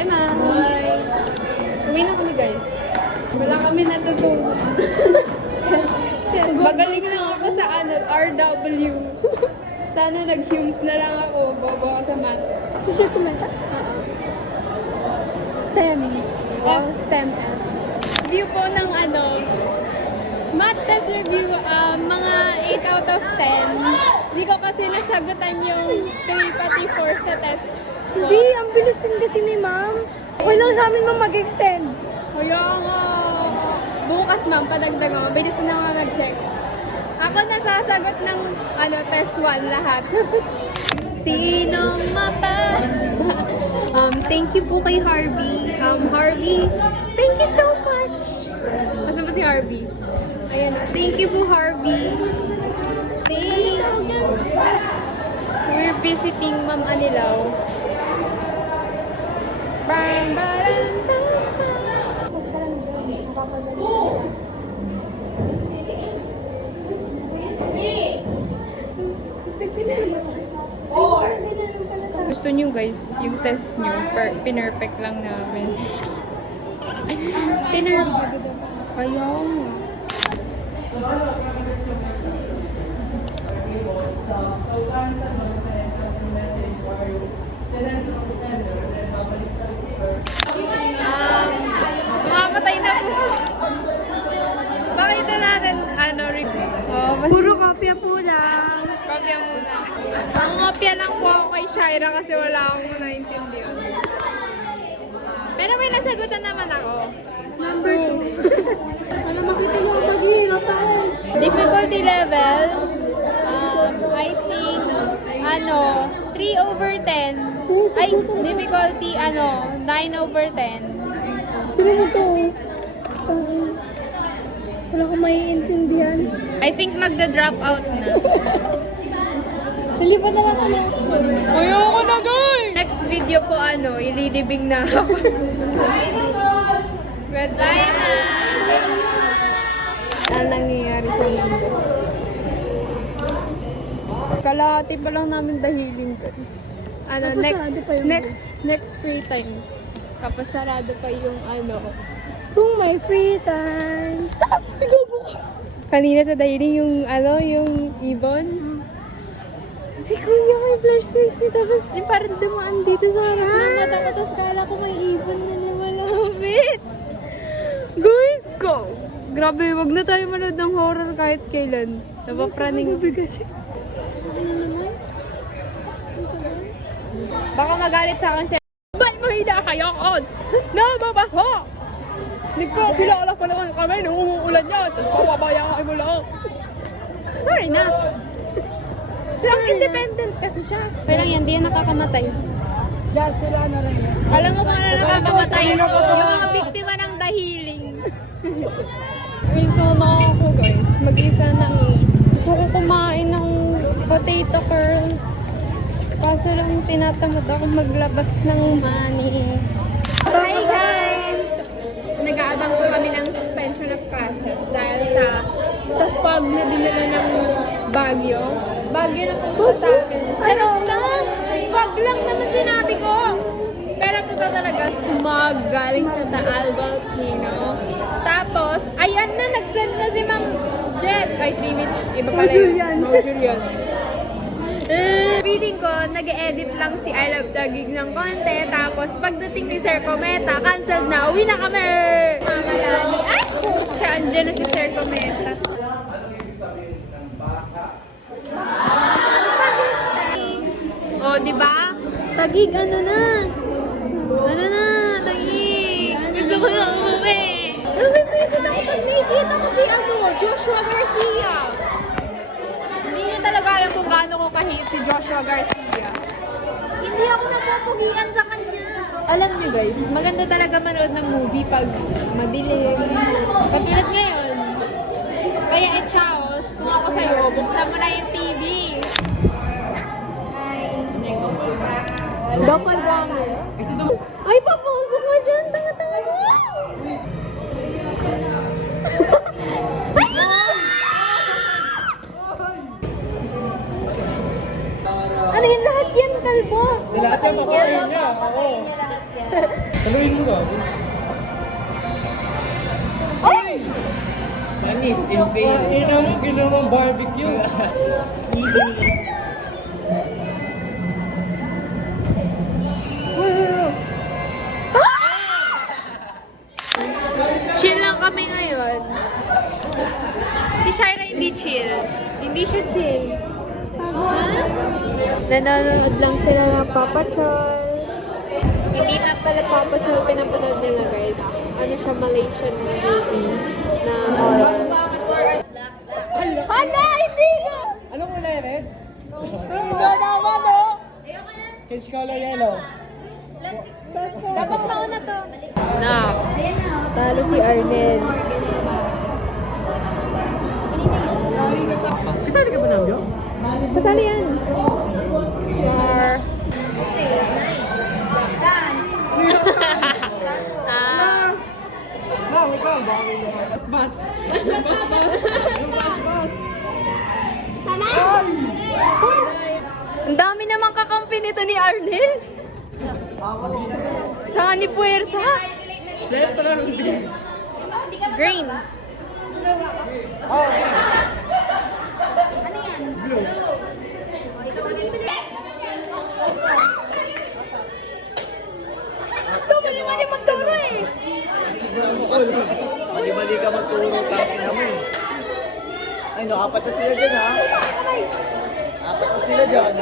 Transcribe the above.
Bye, ma. Bye. Uwi na kami, guys. Wala kami natutulog. Magaling lang ako sa RW. Sana nag-Humes na lang ako. Bobo ako sa math. Gusto ko kumenta? STEM. Wow, STEM F. Review po ng math test review, mga 8 out of 10. Hindi ko kasi nasagutan yung 3 pati 4 sa test. Hindi, ang bilis din kasi ni ma'am. Okay lang sa amin ma'am mag-extend. Kaya nga. Bukas ma'am, padagdag mo. Mabilis na ako mag-check. Ako nasasagot ng test 1 lahat. Sinong mapa? Thank you po kay Harvey. Harvey, thank you so much. Asan ba si Harvey? Ayan o. Thank you po, Harvey. Thank you. We're visiting Ma'am Anilaw. Bam, baram, bam, bam. Mas parang dyan. Mapapadali. Gusto nyo guys, yung test nyo, pinerfect lang namin. Pinerfect. Kaya nga. Tumamatay na po. Bakit na natin, review? Puro kopya po lang. Kopya muna. Ang kopya lang po ako kay Shaira kasi wala akong naintindihan. Pero may nasagutan naman ako. Number 2. Ano makita niyo ako maghihirap tayo? Difficulty level, I think, 3 over 10. Ay, difficulty, 9 over 10. Tira mo to. Wala akong maiintindihan. I think magda-drop out na. Nilipat na lang ako ng school. Ayoko na, guys! Next video po, ililibing na ako. Goodbye, ma! Ano nangyayari sa mundo? Kalahati pa lang namin dahiling, guys. Tapos sarado pa yung next free time. Tapos sarado pa yung Kung may free time. Ikaw po ka. Kanina sa dahiling yung ibon. Si Kuya may flashlight niya. Tapos parang dumaan dito sa harap ng mata ko. Tapos kala ko may ibon na malapit. Guys, go! Grabe, wag na tayo manood ng horror kahit kailan. Napapraning. Kasi. Ano naman? Baka magalit sa akin siya. Ba't mo hinakayakon? Namabaho! Kilala pa naman kami nung umuulan niya. Tapos papabayaan mo lang. Sorry na. Strong independent kasi siya. Kaya lang yan, di yan nakakamatay. Diyan sila na rin. Alam mo kung ano nakakamatay? Yung mga biktima ng dahiling. Miso na ako guys. Mag-isa na Gusto ko kumain ng potato curls. Kaso lang tinatamad ako maglabas ng money. Hi guys! Nag-aabang po kami ng suspension of classes dahil sa fog na dinala ng Baguio. Baguio na po sa amin. Charot lang! Fog lang naman sinabi ko! Pero totoo talaga, smog galing sa Taal Volcano. Tapos, ayan na, nag-send na si Ma'am Jet. Ay, 3 minutes. Iba pala yun. Julian. Feeling ko, nag-edit lang si I Love Taguig ng konti. Tapos, pagdating ni Sir Cometa, cancelled na. Uwi na kami! Mama Nani. Ay! Andyan na si Sir Cometa. Oh, di ba? Taguig, Taguig. Gusto ko na umuwi. Nag-visit ako pag nakikita ko si Joshua Garcia. Hindi niya talaga alam kung gaano ko kahit si Joshua Garcia. Hindi ako napupugian sa kanya. Alam niyo guys, maganda talaga manood ng movie pag madilim. Katulad ngayon. Kaya Chaos, kung ako sa'yo, buksan mo na yung TV. Doppelganger. Ay, papasok mo siya. Ang tanga-tanga mo. Ano yun? Lahat yan, kalbo. Lahat yan, makain niya. Saluhin mo ba? Manis, in pain. Ina mo, ginawang barbecue. Chill lang kami ngayon. Si Shaira hindi chill. Hindi siya chill. Nanonood lang sila ng Papa Chol. Hindi na pala Papa Chol pinapanood nila guys. Ano siya, Malaysian movie na horror. Hala, hindi ka! Anong kulay, Red? Hindi naman oh! Kids color yellow. Dapat mauna to. Na. Talo si Arnel. Kasali ka ba nabyo? Kasali yan. Char. Ah. Ah, wait lang. Baka may bas. Yung bas. Sana? Ang dami namang kakampi nito ni Arnel. Saan ni Puwersa? Set lang. Green. Oh, okay. Blue. Mali magturo eh. Mali ka magturo kaki naman. Ay no, apat na sila dyan ha. Apat na sila dyan.